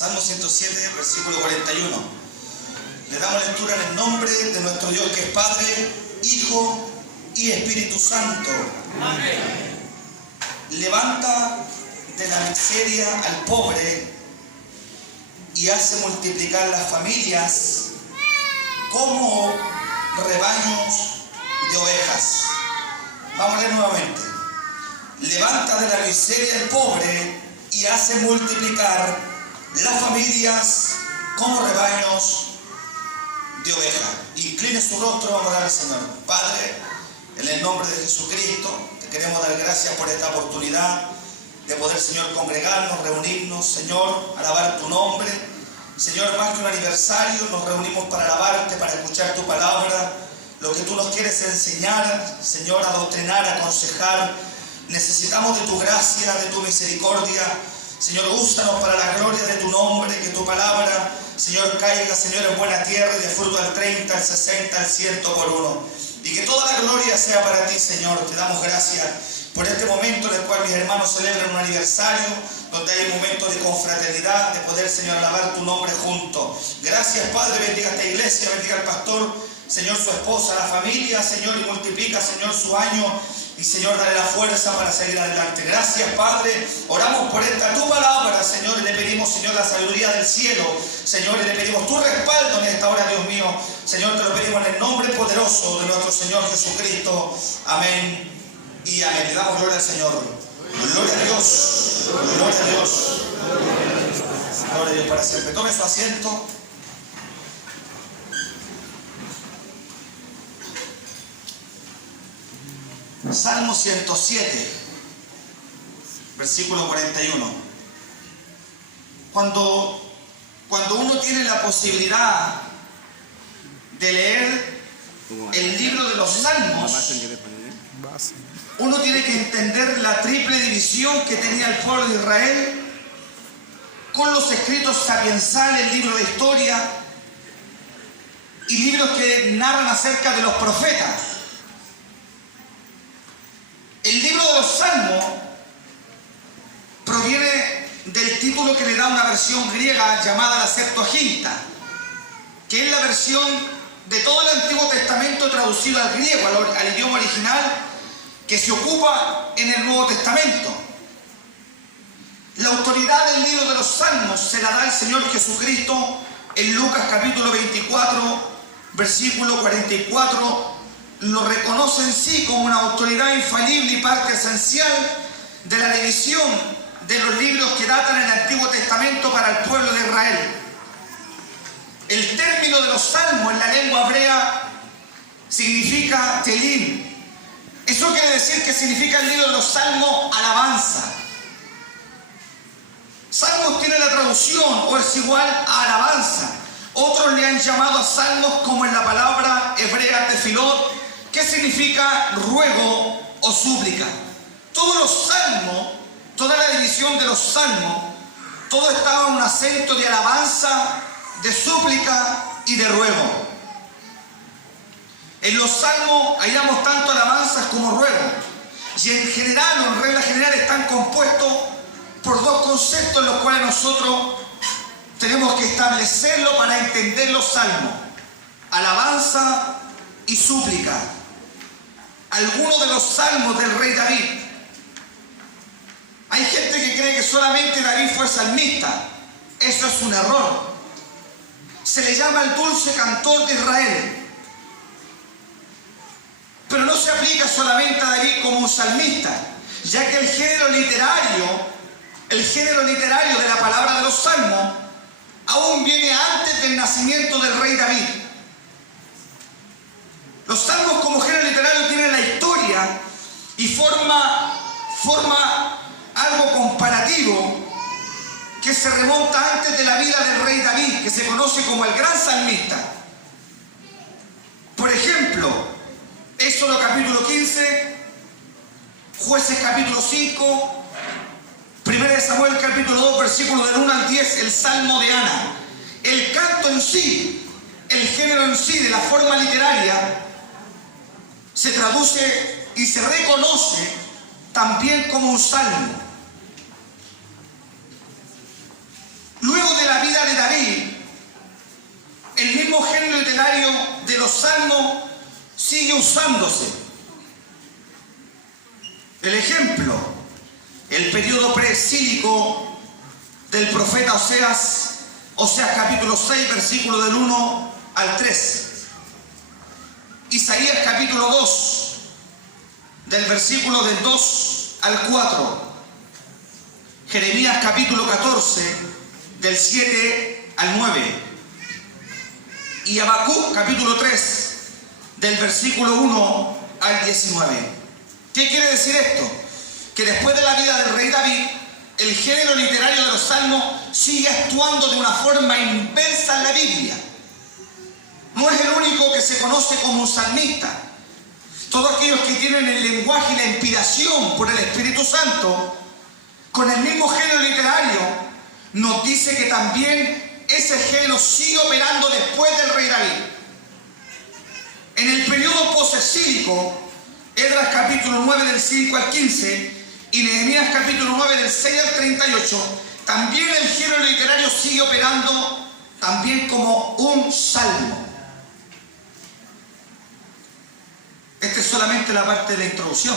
Salmo 107, versículo 41. Le damos lectura en el nombre de nuestro Dios, que es Padre, Hijo y Espíritu Santo. Amén. Levanta de la miseria al pobre y hace multiplicar las familias como rebaños de ovejas. Vamos a leer nuevamente. Levanta de la miseria al pobre y hace multiplicar las familias como rebaños de ovejas. Incline su rostro, vamos a orar al Señor. Padre, en el nombre de Jesucristo, te queremos dar gracias por esta oportunidad de poder, Señor, congregarnos, reunirnos, Señor, alabar tu nombre. Señor, más que un aniversario, nos reunimos para alabarte, para escuchar tu palabra, lo que tú nos quieres enseñar, Señor, adoctrinar, aconsejar. Necesitamos de tu gracia, de tu misericordia. Señor, úsanos para la gloria de tu nombre, que tu palabra, Señor, caiga, Señor, en buena tierra y de fruto al 30, al 60, al 100 por uno. Y que toda la gloria sea para ti, Señor. Te damos gracias por este momento en el cual mis hermanos celebran un aniversario, donde hay un momento de confraternidad, de poder, Señor, alabar tu nombre juntos. Gracias, Padre, bendiga esta iglesia, bendiga al pastor, Señor, su esposa, la familia, Señor, y multiplica, Señor, su año. Y, Señor, dale la fuerza para seguir adelante. Gracias, Padre. Oramos por esta tu palabra, Señor, y le pedimos, Señor, la sabiduría del cielo. Señor, y le pedimos tu respaldo en esta hora, Dios mío. Señor, te lo pedimos en el nombre poderoso de nuestro Señor Jesucristo. Amén y amén. Le damos gloria al Señor. Gloria a Dios. Gloria a Dios. Gloria a Dios para siempre. Tome su asiento. Salmo 107, versículo 41. Cuando uno tiene la posibilidad de leer el libro de los Salmos, uno tiene que entender la triple división que tenía el pueblo de Israel con los escritos sapiensales, el libro de historia y libros que narran acerca de los profetas. El libro de los Salmos proviene del título que le da una versión griega llamada la Septuaginta, que es la versión de todo el Antiguo Testamento traducido al griego, al idioma original, que se ocupa en el Nuevo Testamento. La autoridad del libro de los Salmos se la da el Señor Jesucristo en Lucas capítulo 24, versículo 44. Lo reconoce en sí como una autoridad infalible y parte esencial de la división de los libros que datan en el Antiguo Testamento para el pueblo de Israel. El término de los salmos en la lengua hebrea significa telim. Eso quiere decir que significa el libro de los salmos alabanza. Salmos tiene la traducción o es igual a alabanza. Otros le han llamado a salmos como en la palabra hebrea tefilot, que significa ruego o súplica. Todos los salmos, toda la división de los salmos, todo estaba en un acento de alabanza, de súplica y de ruego. En los salmos hallamos tanto alabanzas como ruego. Y en general, o en regla general, están compuestos por dos conceptos en los cuales nosotros tenemos que establecerlo para entender los salmos: alabanza y súplica. Algunos de los salmos del rey David. Hay gente que cree que solamente David fue salmista. Eso es un error. Se le llama el dulce cantor de Israel. Pero no se aplica solamente a David como un salmista, ya que el género literario de la palabra de los salmos aún viene antes del nacimiento del rey David. Los salmos como género literario tienen la historia y forma algo comparativo que se remonta antes de la vida del rey David, que se conoce como el gran salmista. Por ejemplo, Éxodo capítulo 15, Jueces capítulo 5, 1 Samuel capítulo 2, versículos del 1 al 10, el Salmo de Ana. El canto en sí, el género en sí de la forma literaria, se traduce y se reconoce también como un salmo. Luego de la mismo género literario de los salmos sigue usándose. El ejemplo, el periodo preexílico del profeta Oseas capítulo 6, versículo del 1 al 3. Isaías capítulo 2, del versículo del 2 al 4. Jeremías capítulo 14, del 7 al 9. Y Habacuc capítulo 3, del versículo 1 al 19. ¿Qué quiere decir esto? Que después de la vida del rey David, el género literario de los salmos sigue actuando de una forma inversa en la Biblia. No es el único que se conoce como un salmista. Todos aquellos que tienen el lenguaje y la inspiración por el Espíritu Santo, con el mismo género literario, nos dice que también ese género sigue operando después del rey David. En el periodo posexílico, Esdras capítulo 9 del 5 al 15 y Nehemías capítulo 9 del 6 al 38, también el género literario sigue operando también como un salmo. Esta es solamente la parte de la introducción.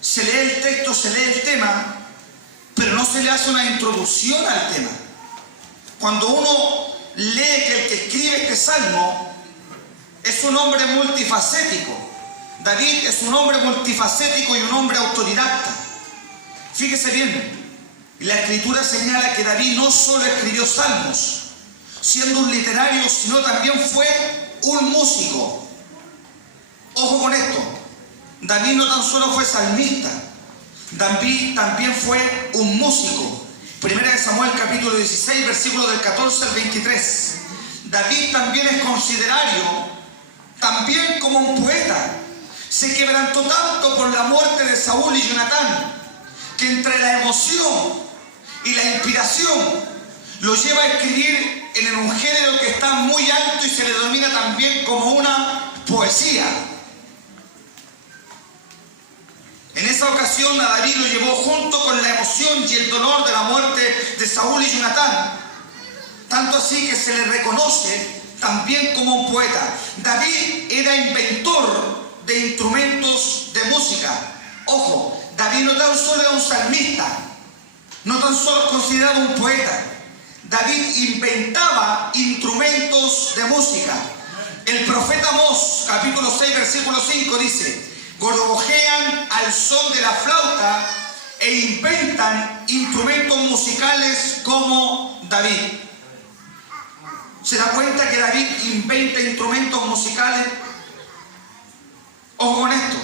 Se lee el texto, se lee el tema, pero no se le hace una introducción al tema. Cuando uno lee que el que escribe este salmo es un hombre multifacético. David es un hombre multifacético y un hombre autodidacta. Fíjese bien, la escritura señala que David no solo escribió salmos, siendo un literario, sino también fue un músico. Ojo con esto, David no tan solo fue salmista, David también fue un músico. Primera de Samuel capítulo 16, versículo del 14 al 23. David también es considerario también como un poeta. Se quebrantó tanto por la muerte de Saúl y Jonatán, que entre la emoción y la inspiración lo lleva a escribir en un género que está muy alto y se le denomina también como una poesía. En esa ocasión a David lo llevó junto con la emoción y el dolor de la muerte de Saúl y Jonatán, tanto así que se le reconoce también como un poeta. David era inventor de instrumentos de música. Ojo, David no tan solo era un salmista, no tan solo considerado un poeta. David inventaba instrumentos de música. El profeta Amós, capítulo 6, versículo 5 dice: gorgojean al son de la flauta e inventan instrumentos musicales como David. ¿Se da cuenta que David inventa instrumentos musicales? Ojo con esto.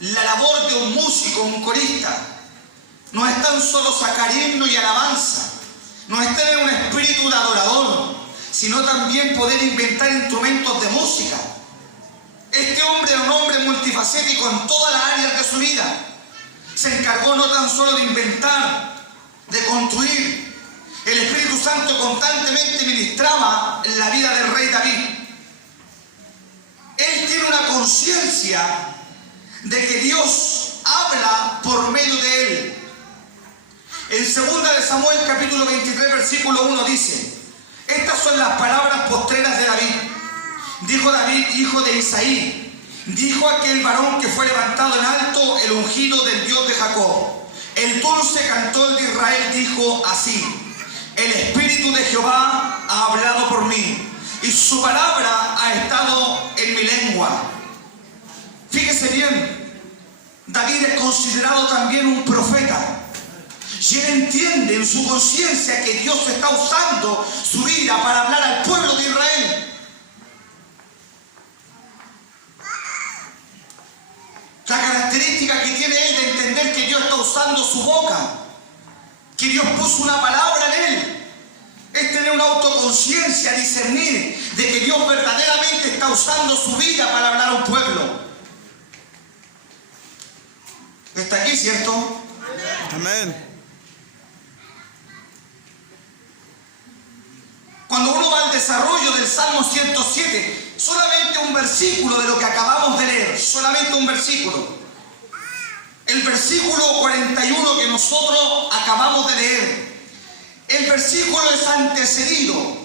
La labor de un músico, un corista, no es tan solo sacar himno y alabanza, no es tener un espíritu de adorador, sino también poder inventar instrumentos de música. Este hombre era un hombre multifacético en todas las áreas de su vida. Se encargó no tan solo de inventar, de construir. El Espíritu Santo constantemente ministraba en la vida del rey David. Él tiene una conciencia de que Dios habla por medio de él. En 2 de Samuel capítulo 23 versículo 1 dice: estas son las palabras postreras de David. Dijo David, hijo de Isaí, dijo aquel varón que fue levantado en alto, el ungido del Dios de Jacob. El dulce cantor de Israel dijo así: el Espíritu de Jehová ha hablado por mí, y su palabra ha estado en mi lengua. Fíjese bien, David es considerado también un profeta. Y él entiende en su conciencia que Dios está usando su vida para hablar al pueblo de Israel. La característica que tiene él de entender que Dios está usando su boca, que Dios puso una palabra en él, es tener una autoconciencia, discernir de que Dios verdaderamente está usando su vida para hablar a un pueblo. ¿Está aquí, cierto? Amén. Cuando uno va al desarrollo del Salmo 107, solamente un versículo de lo que acabamos de leer, solamente un versículo. El versículo 41 que nosotros acabamos de leer. El versículo es antecedido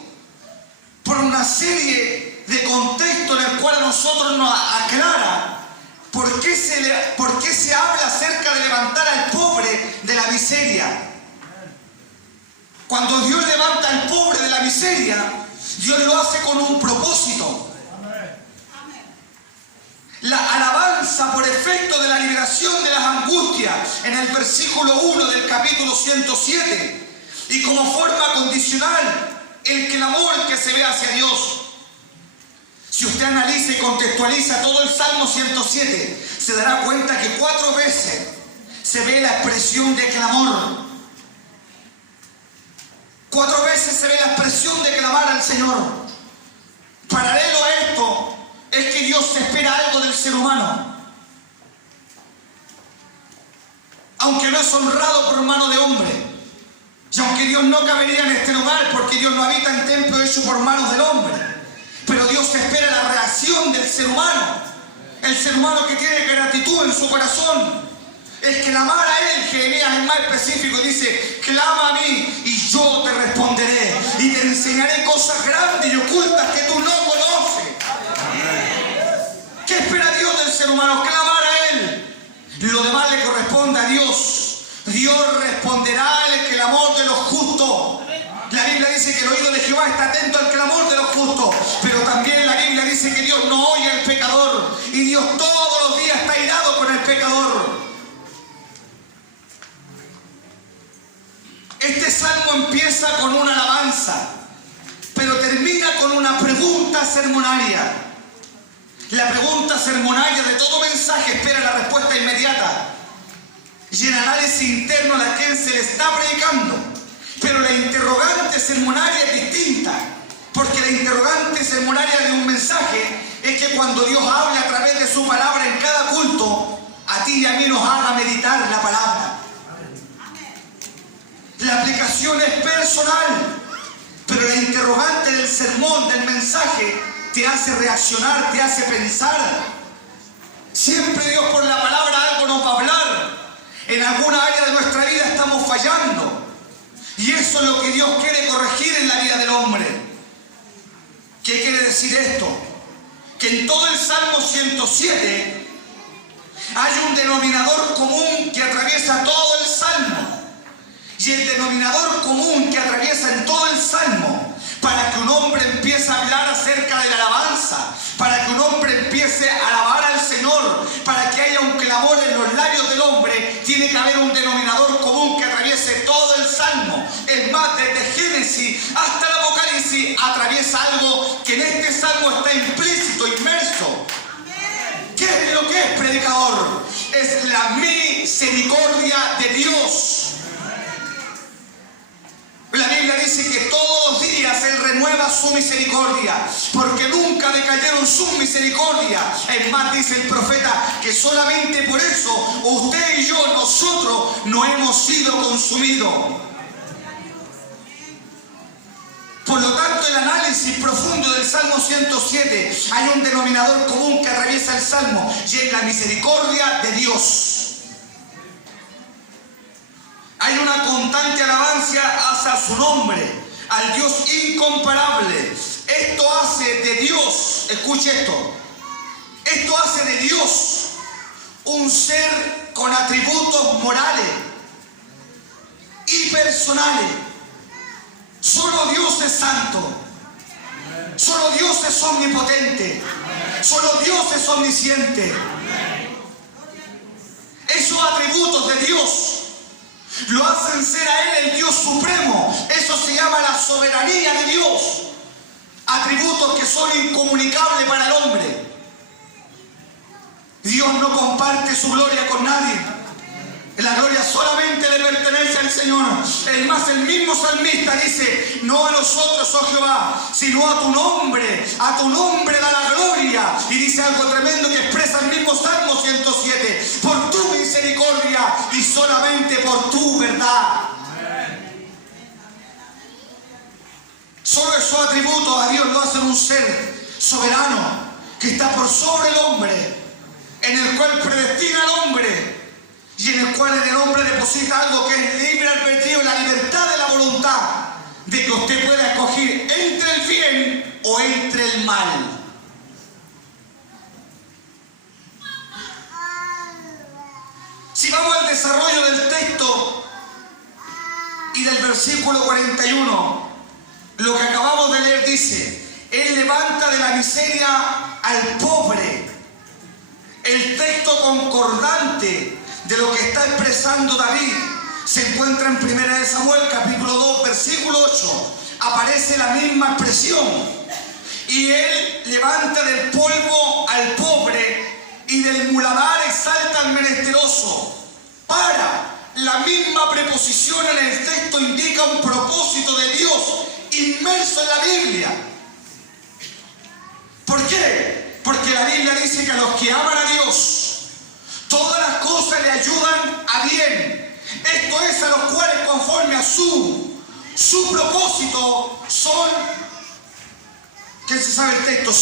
por una serie de contextos en el cual a nosotros nos aclara por qué se habla acerca de levantar al pobre de la miseria. Cuando Dios levanta al pobre de la miseria, Dios lo hace con un propósito. La alabanza por efecto de la liberación de las angustias en el versículo 1 del capítulo 107. Y como forma condicional, el clamor que se ve hacia Dios. Si usted analiza y contextualiza todo el Salmo 107, se dará cuenta que 4 veces se ve la expresión de clamor. 4 veces se ve la expresión de clamar al Señor. Paralelo a esto, es que Dios espera algo del ser humano. Aunque no es honrado por mano de hombre, y aunque Dios no cabería en este lugar, porque Dios no habita en templo hecho por manos del hombre, pero Dios espera la reacción del ser humano. El ser humano que tiene gratitud en su corazón es clamar a Él. Jeremías es más específico, dice: clama a mí y yo te responderé y te enseñaré cosas grandes y ocultas que tú no conoces. ¿Qué espera Dios del ser humano? Clamar a Él. Lo demás le corresponde a Dios. Dios responderá al clamor de los justos. La Biblia dice que el oído de Jehová está atento al clamor de los justos, pero también la Biblia dice que Dios no oye al pecador, y Dios todos los días está irado con el pecador. Este salmo empieza con una alabanza, pero termina con una pregunta sermonaria. La pregunta sermonaria de todo mensaje espera la respuesta inmediata y el análisis interno a quien se le está predicando. Pero la interrogante sermonaria es distinta, porque la interrogante sermonaria de un mensaje es que cuando Dios habla a través de su palabra en cada culto, a ti y a mí nos haga meditar la palabra. La aplicación es personal, pero la interrogante del sermón, del mensaje, te hace reaccionar, te hace pensar. Siempre Dios por la palabra algo nos va a hablar. En alguna área de nuestra vida estamos fallando. Y eso es lo que Dios quiere corregir en la vida del hombre. ¿Qué quiere decir esto? Que en todo el Salmo 107 hay un denominador común que atraviesa todo el Salmo. Y el denominador común que atraviesa en todo el Salmo, para que un hombre empiece a hablar acerca de la alabanza, para que un hombre empiece a alabar al Señor, para que haya un clamor en los labios del hombre, tiene que haber un denominador común que atraviese todo el Salmo. Es más, desde Génesis hasta el Apocalipsis atraviesa algo que en este Salmo está implícito, inmerso. ¿Qué es lo que es, predicador? Es la misericordia de Dios. La Biblia dice que todos los días Él renueva su misericordia, porque nunca decayeron sus misericordias. Es más, dice el profeta, que solamente por eso usted y yo, nosotros, no hemos sido consumidos. Por lo tanto, el análisis profundo del Salmo 107, hay un denominador común que atraviesa el Salmo, y es la misericordia de Dios. Hay una constante alabanza hacia su nombre, al Dios incomparable. Esto hace de Dios, escuche esto hace de Dios un ser con atributos morales y personales. Solo Dios es santo, solo Dios es omnipotente, solo Dios es omnisciente. Esos atributos de Dios lo hacen ser a Él el Dios supremo. Eso se llama la soberanía de Dios. Atributos que son incomunicables para el hombre. Dios no comparte su gloria con nadie. La gloria solamente le pertenece al Señor. Es más, el mismo salmista dice: no a nosotros, oh Jehová, sino a tu nombre da la gloria. Y dice algo tremendo que expresa el mismo Salmo 107: por tu misericordia y solamente por tu verdad. Solo esos atributos a Dios lo hacen un ser soberano que está por sobre el hombre, en el cual predestina al hombre y en el cual en el hombre deposita algo que es libre albedrío, la libertad de la voluntad, de que usted pueda escoger entre el bien o entre el mal. Si vamos al desarrollo del texto y del versículo 41, lo que acabamos de leer dice: Él levanta de la miseria al pobre. El texto concordante de lo que está expresando David se encuentra en 1 Samuel capítulo 2 versículo 8. Aparece la misma expresión. Y Él levanta del polvo al pobre y del muladar exalta al menesteroso. La misma preposición en el texto indica un propósito de Dios inmerso en la Biblia. ¿Por qué? Porque la Biblia dice que a los que aman a Dios, todas las cosas le ayudan a bien. Esto es, a los cuales conforme a su propósito son, ¿qué se sabe el texto?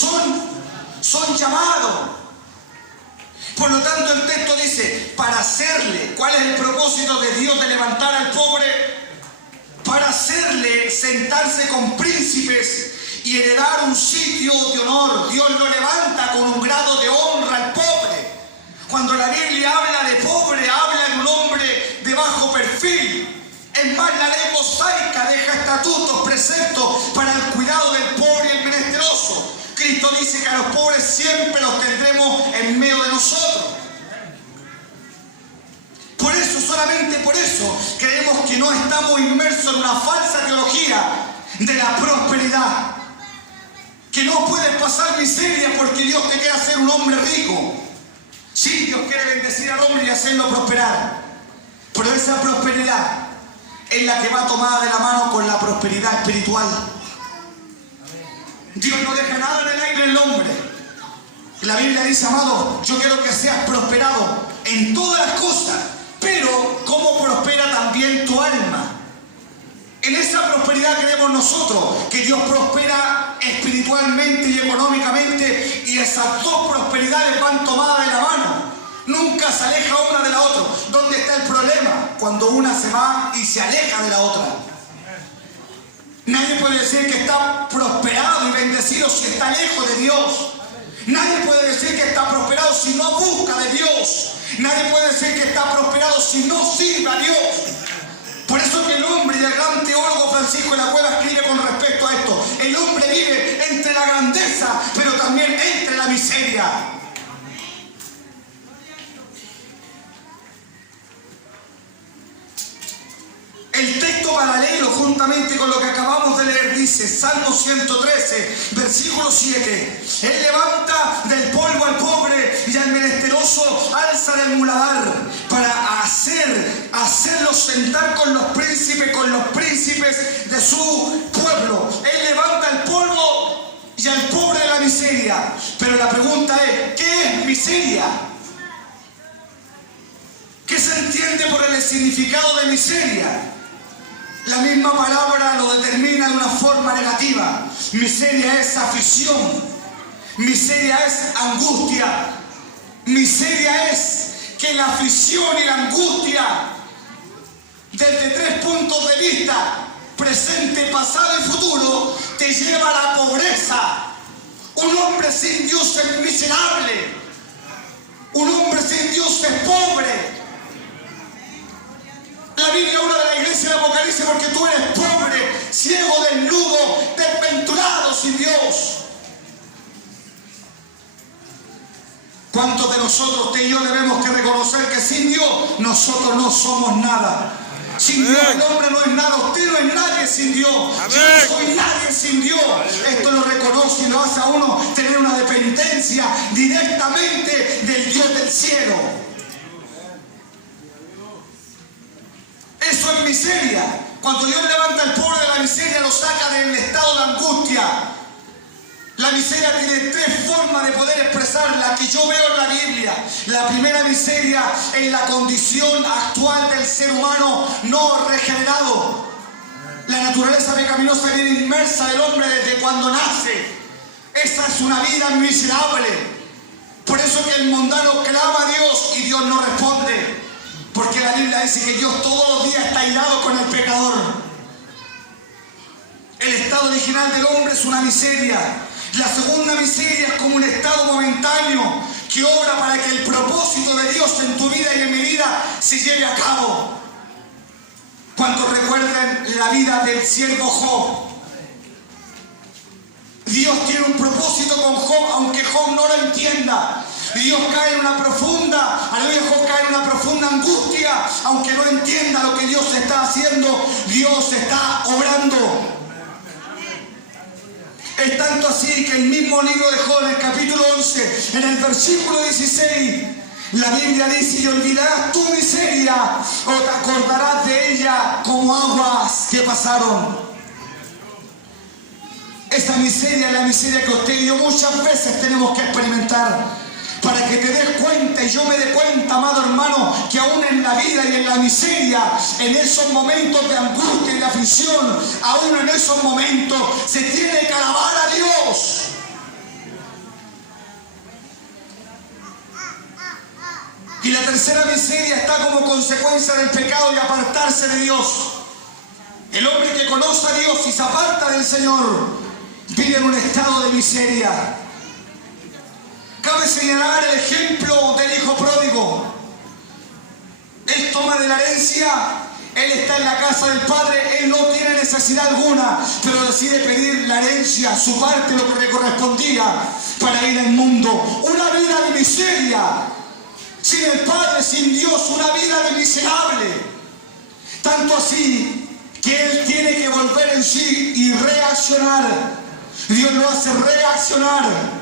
Son llamados. Por lo tanto, el texto dice, para hacerle, ¿cuál es el propósito de Dios de levantar al pobre? Para hacerle sentarse con príncipes y heredar un sitio de honor. Dios lo levanta con un grado de honra al pobre. Cuando la Biblia habla de pobre, habla de un hombre de bajo perfil. Es más, la ley mosaica deja estatutos, preceptos para el cuidado del pobre y el menesteroso. Cristo dice que a los pobres siempre los tendremos en medio de nosotros. Por eso, solamente por eso, creemos que no estamos inmersos en una falsa teología de la prosperidad. Que no puedes pasar miseria porque Dios te quiere hacer un hombre rico. Sí, Dios quiere bendecir al hombre y hacerlo prosperar. Pero esa prosperidad es la que va tomada de la mano con la prosperidad espiritual. Dios no deja nada en el aire en el hombre. La Biblia dice, amado, yo quiero que seas prosperado en todas las cosas, pero ¿cómo prospera también tu alma? En esa prosperidad creemos nosotros, que Dios prospera espiritualmente y económicamente, y esas dos prosperidades van tomadas de la mano. Nunca se aleja una de la otra. ¿Dónde está el problema? Cuando una se va y se aleja de la otra. Nadie puede decir que está prosperado y bendecido si está lejos de Dios. Nadie puede decir que está prosperado si no busca de Dios. Nadie puede decir que está prosperado si no sirve a Dios. Por eso que el hombre, y el gran teólogo Francisco de la Cueva escribe con respecto a esto: el hombre vive entre la grandeza, pero también entre la miseria. El texto paralelo, juntamente con lo que acabamos de leer, dice, Salmo 113, versículo 7, Él levanta del polvo al pobre y al menesteroso alza del muladar, para hacerlos sentar con los príncipes de su pueblo. Él levanta el polvo y al pobre de la miseria. Pero la pregunta es, ¿qué es miseria? ¿Qué se entiende por el significado de miseria? La misma palabra lo determina de una forma negativa. Miseria es aflicción. Miseria es angustia. Miseria es que la aflicción y la angustia, desde 3 puntos de vista, presente, pasado y futuro, te lleva a la pobreza. Un hombre sin Dios es miserable. Un hombre sin Dios es pobre. La Biblia habla de la iglesia de Apocalipsis porque tú eres pobre, ciego, desnudo, desventurado, sin Dios. ¿Cuántos de nosotros, usted y yo, debemos que reconocer que sin Dios nosotros no somos nada? Sin Dios el hombre no es nada, usted no es nadie sin Dios. Yo no soy nadie sin Dios. Esto lo reconoce y lo hace a uno tener una dependencia directamente del Dios del cielo. Eso es miseria. Cuando Dios levanta al pobre de la miseria, lo saca del estado de angustia. La miseria tiene 3 formas de poder expresarla que yo veo en la Biblia. La primera miseria es la condición actual del ser humano no regenerado. La naturaleza pecaminosa viene inmersa del hombre desde cuando nace. Esa es una vida miserable. Por eso que el mundano clama a Dios y Dios no responde. Porque la Biblia dice que Dios todos los días está airado con el pecador. El estado original del hombre es una miseria. La segunda miseria es como un estado momentáneo que obra para que el propósito de Dios en tu vida y en mi vida se lleve a cabo. ¿Cuántos recuerdan la vida del siervo Job? Dios tiene un propósito con Job, aunque Job no lo entienda. Dios cae en una profunda, Job cae en una profunda angustia, aunque no entienda lo que Dios está haciendo, Dios está obrando. Es tanto así que el mismo libro de Job, en el capítulo 11, en el versículo 16, la Biblia dice: y olvidarás tu miseria o te acordarás de ella como aguas que pasaron. Esa miseria es la miseria que usted y yo muchas veces tenemos que experimentar. Para que te des cuenta y yo me dé cuenta, amado hermano, que aún en la vida y en la miseria, en esos momentos de angustia y de aflicción, aún en esos momentos se tiene que alabar a Dios. Y la tercera miseria está como consecuencia del pecado y apartarse de Dios. El hombre que conoce a Dios y se aparta del Señor vive en un estado de miseria. Cabe señalar el ejemplo del hijo pródigo. Él toma de la herencia, él está en la casa del padre, él no tiene necesidad alguna, pero decide pedir la herencia, su parte, lo que le correspondía, para ir al mundo. Una vida de miseria, sin el Padre, sin Dios, una vida de miserable. Tanto así que él tiene que volver en sí y reaccionar. Dios lo hace reaccionar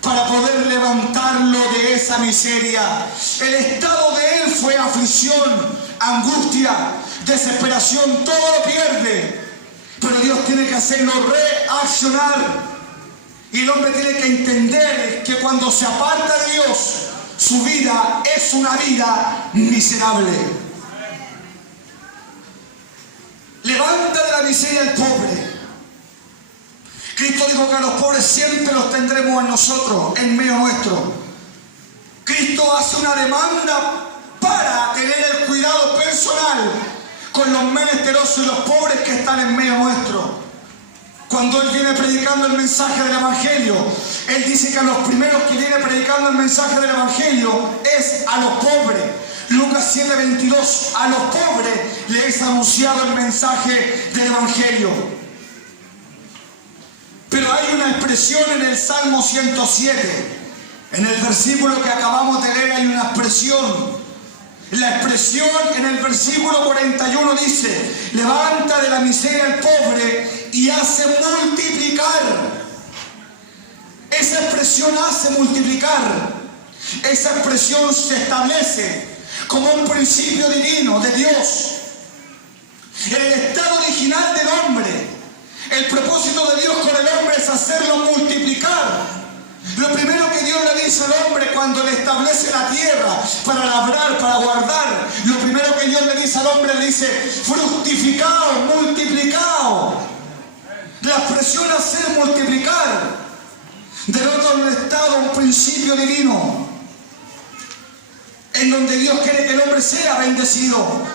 para poder levantarlo de esa miseria. El estado de él fue aflicción, angustia, desesperación, todo lo pierde. Pero Dios tiene que hacerlo reaccionar. Y el hombre tiene que entender que cuando se aparta de Dios, su vida es una vida miserable. Levanta de la miseria al pobre. Cristo dijo que a los pobres siempre los tendremos en nosotros, en medio nuestro. Cristo hace una demanda para tener el cuidado personal con los menesterosos y los pobres que están en medio nuestro. Cuando Él viene predicando el mensaje del Evangelio, Él dice que a los primeros que viene predicando el mensaje del Evangelio es a los pobres. Lucas 7:22, a los pobres les es anunciado el mensaje del Evangelio. Pero hay una expresión en el Salmo 107. En el versículo que acabamos de leer hay una expresión. La expresión en el versículo 41 dice: levanta de la miseria al pobre y hace multiplicar. Esa expresión hace multiplicar. Esa expresión se establece como un principio divino de Dios. En el estado original del hombre, el propósito de Dios con el hombre es hacerlo multiplicar. Lo primero que Dios le dice al hombre cuando le establece la tierra para labrar, para guardar, lo primero que Dios le dice al hombre, le dice: fructificaos, multiplicaos. La expresión hacer multiplicar denota un estado, un principio divino, en donde Dios quiere que el hombre sea bendecido.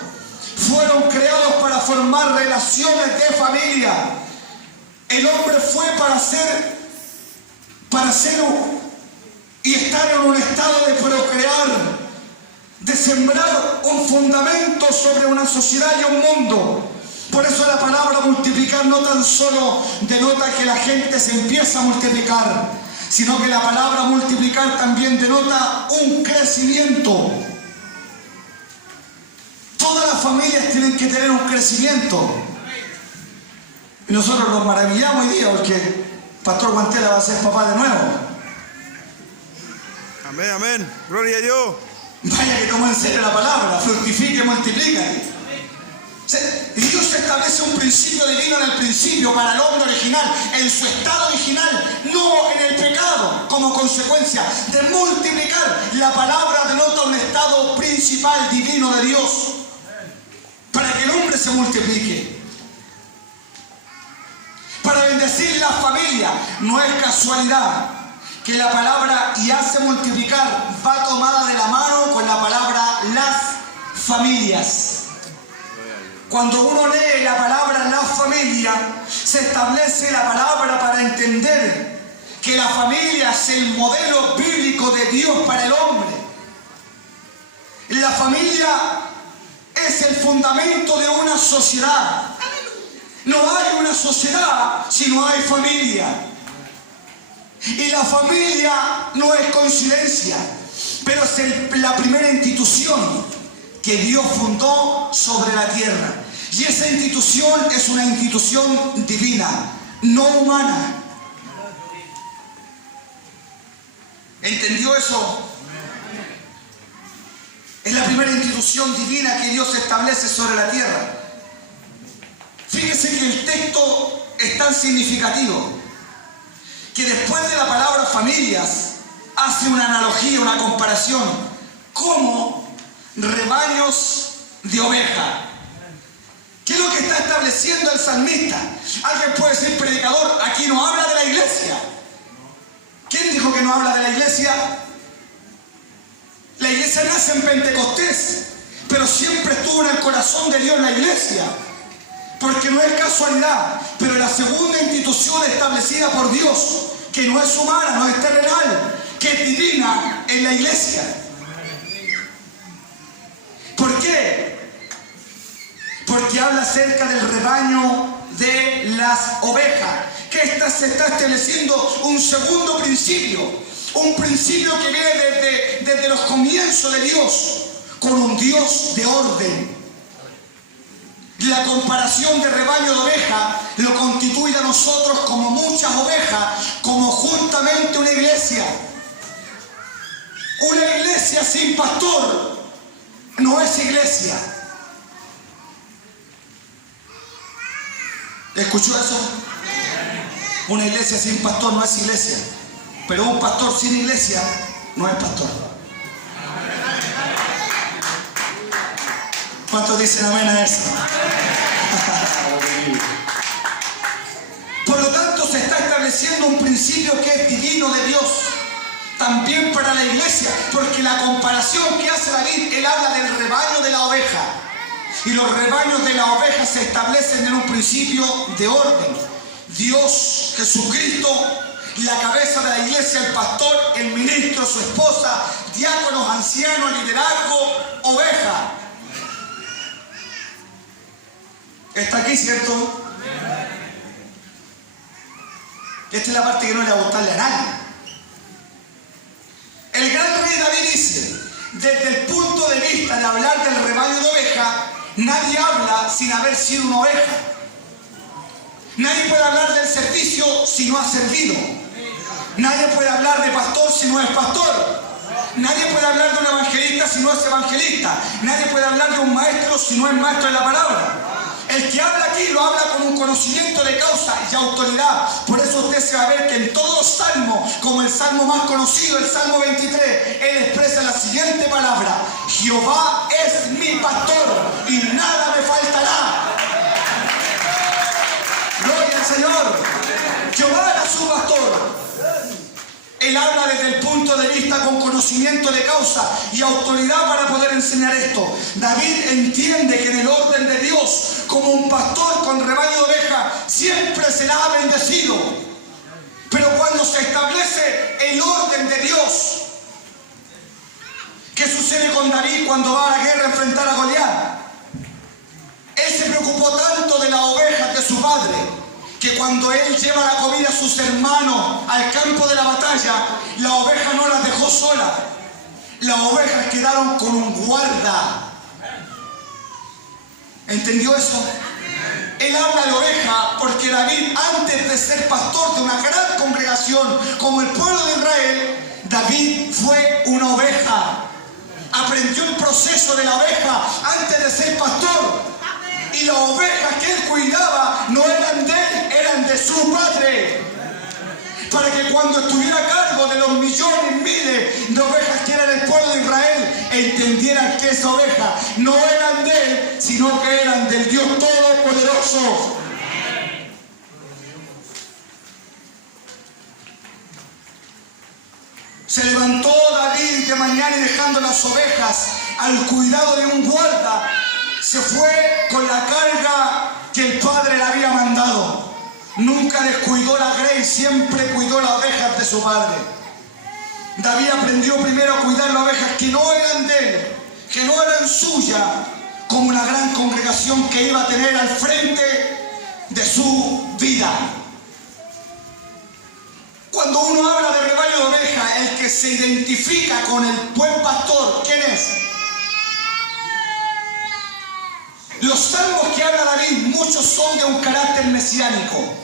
Fueron creados para formar relaciones de familia. El hombre fue para ser y estar en un estado de procrear, de sembrar un fundamento sobre una sociedad y un mundo. Por eso la palabra multiplicar no tan solo denota que la gente se empieza a multiplicar, sino que la palabra multiplicar también denota un crecimiento. Todas las familias tienen que tener un crecimiento. Y nosotros nos maravillamos hoy día porque Pastor Guantela va a ser papá de nuevo. Amén, amén. Gloria a Dios. Vaya que toma en serio la palabra. Fructifique, multiplica. Dios establece un principio divino en el principio para el hombre original, en su estado original, no en el pecado, como consecuencia de multiplicar. La palabra denota un estado principal divino de Dios para que el hombre se multiplique, para bendecir la familia. No es casualidad que la palabra "y hace multiplicar" va tomada de la mano con la palabra "las familias. Cuando uno lee la palabra la familia, se establece la palabra para entender que la familia es el modelo bíblico de Dios para el hombre. La familia es el fundamento de una sociedad. No hay una sociedad si no hay familia. Y la familia no es coincidencia, pero es la primera institución que Dios fundó sobre la tierra. Y esa institución es una institución divina, no humana. ¿Entendió eso? Es la primera institución divina que Dios establece sobre la tierra. Fíjese que el texto es tan significativo que después de la palabra familias hace una analogía, una comparación, como rebaños de oveja. ¿Qué es lo que está estableciendo el salmista? Alguien puede decir, predicador, aquí no habla de la iglesia. ¿Quién dijo que no habla de la iglesia? La iglesia nace en Pentecostés, pero siempre estuvo en el corazón de Dios la iglesia. Porque no es casualidad, pero la segunda institución establecida por Dios, que no es humana, no es terrenal, que es divina, en la iglesia. ¿Por qué? Porque habla acerca del rebaño de las ovejas, que se está estableciendo un segundo principio, un principio que viene desde los comienzos de Dios, con un Dios de orden. La comparación de rebaño de oveja lo constituye a nosotros como muchas ovejas, como juntamente una iglesia. Una iglesia sin pastor no es iglesia. ¿Escuchó eso? Una iglesia sin pastor no es iglesia, pero un pastor sin iglesia no es pastor. ¿Cuántos dicen amén a eso? Por lo tanto, se está estableciendo un principio que es divino de Dios, también para la iglesia, porque la comparación que hace David, él habla del rebaño de la oveja, y los rebaños de la oveja se establecen en un principio de orden. Dios, Jesucristo, la cabeza de la iglesia, el pastor, el ministro, su esposa, diáconos, ancianos, liderazgo, oveja. ¿Está aquí, cierto? Esta es la parte que no le va a gustarle a nadie. El gran rey David dice, desde el punto de vista de hablar del rebaño de oveja, nadie habla sin haber sido una oveja. Nadie puede hablar del servicio si no ha servido. Nadie puede hablar de pastor si no es pastor. Nadie puede hablar de un evangelista si no es evangelista. Nadie puede hablar de un maestro si no es maestro de la palabra. El que habla aquí lo habla con un conocimiento de causa y autoridad. Por eso usted se va a ver que en todos los salmos, como el salmo más conocido, el Salmo 23, él expresa la siguiente palabra: Jehová es mi pastor y nada me faltará. Gloria al Señor. Jehová era su pastor. Él habla desde el punto de vista con conocimiento de causa y autoridad para poder enseñar esto. David entiende que en el orden de Dios, como un pastor con rebaño de oveja, siempre será bendecido. Pero cuando se establece el orden de Dios, ¿qué sucede con David cuando va a la guerra a enfrentar a Goliat? Él se preocupó tanto de las ovejas de su padre, que cuando él lleva la comida a sus hermanos al campo de la batalla, las ovejas no las dejó solas. Las ovejas quedaron con un guarda. ¿Entendió eso? Él habla de oveja porque David, antes de ser pastor de una gran congregación como el pueblo de Israel, David fue una oveja. Aprendió el proceso de la oveja antes de ser pastor. Y las ovejas que él cuidaba no eran de él, eran de su padre. Para que cuando estuviera a cargo de los millones y miles de ovejas que eran el pueblo de Israel, entendieran que esas ovejas no eran de él, sino que eran del Dios Todopoderoso. Se levantó David de mañana y dejando las ovejas al cuidado de un guarda, se fue con la carga que el padre le había mandado. Nunca descuidó la grey, siempre cuidó las ovejas de su padre. David aprendió primero a cuidar las ovejas que no eran de él, que no eran suyas, como una gran congregación que iba a tener al frente de su vida. Cuando uno habla de rebaño de ovejas, el que se identifica con el buen pastor, ¿quién es? Los salmos que habla David, muchos son de un carácter mesiánico.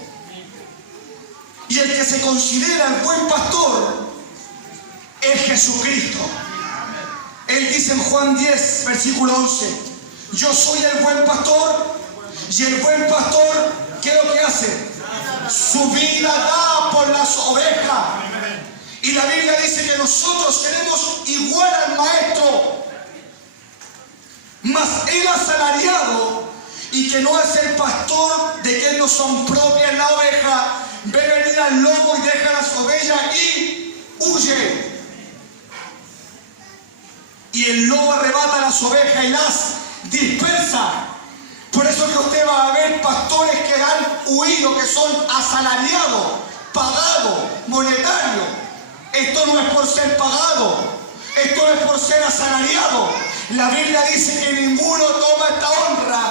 Y el que se considera el buen pastor es Jesucristo. Él dice en Juan 10, versículo 11, yo soy el buen pastor, y el buen pastor, ¿qué es lo que hace? Su vida da por las ovejas. Y la Biblia dice que nosotros tenemos igual al maestro, mas el asalariado, y que no es el pastor de quien no son propias la oveja, ve venir al lobo y deja las ovejas y huye. Y el lobo arrebata las ovejas y las dispersa. Por eso que usted va a ver pastores que han huido, que son asalariados, pagados, monetarios. Esto no es por ser pagado, esto es por ser asalariado. La Biblia dice que ninguno toma esta honra